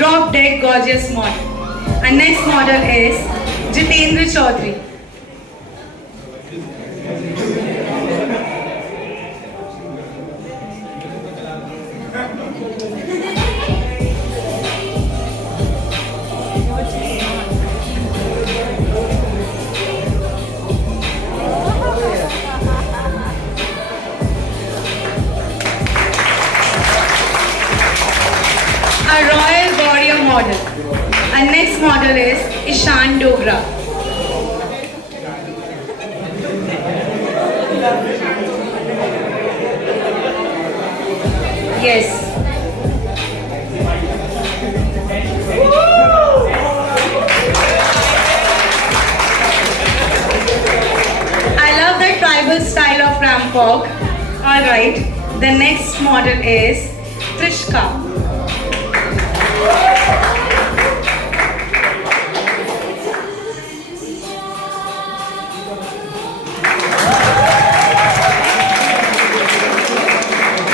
drop dead gorgeous model. Our next model is Jitendra Chaudhary. A royal warrior model. Our next model is Ishan Dogra. Yes. I love the tribal style of Rampog. Alright, the next model is Trishka.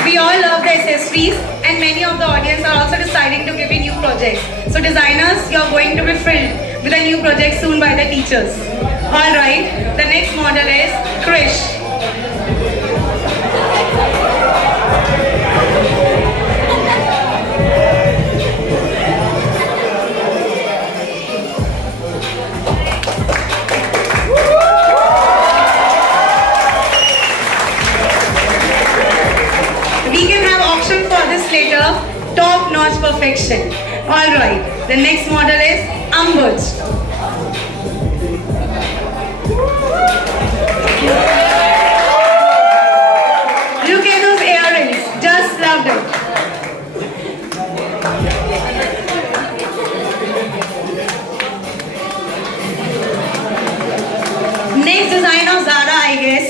We all love the accessories and many of the audience are also deciding to give you new projects. So designers, you're going to be filled with a new project soon by the teachers. Alright, the next model is Krish. Later, top-notch perfection. Alright, the next model is Ambuj. Look at those earrings, just loved it. Next design of Zara, I guess.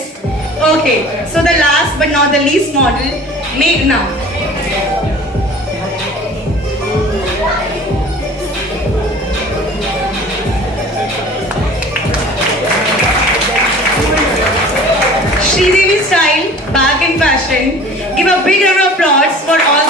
Okay, so the last but not the least model, Meghna. Sridevi style, back in fashion. Give a big round of applause for all